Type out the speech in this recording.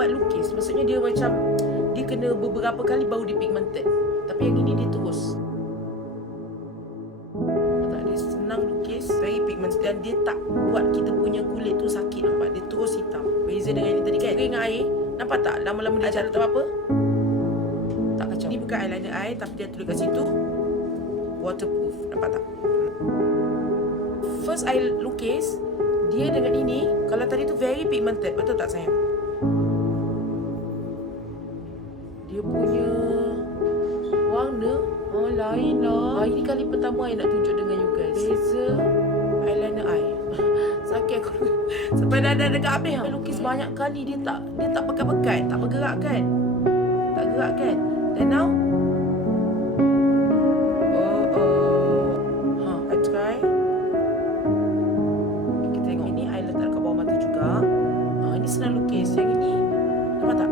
lambat lukis. Maksudnya dia macam dia kena beberapa kali baru dia pigmented. Tapi yang ini dia terus. Tak, dia senang lukis, very pigmented, dan dia tak buat kita punya kulit tu sakit, nampak? Dia terus hitam. Beza dengan ini tadi kan. Dia dengan air, nampak tak? Lama-lama dia jatuh atau apa? Tak kacau. Ni bukan eyeliner air, tapi dia tulis kat situ waterproof. Nampak tak? First I lukis, dia dengan ini, kalau tadi tu very pigmented, betul tak sayang? Dia punya warna lain lah. Ini kali pertama I nak tunjuk dengan you guys. Beza eyeliner I. Sakit aku. Sampai dah dekat habis. I lukis banyak kali, dia tak pekat-pekat, tak bergerak kan? Tak gerak kan? Dan now I try. Kita tengok ini I letak dekat bawah mata juga. Ini senang lukis. Yang ini nampak tak?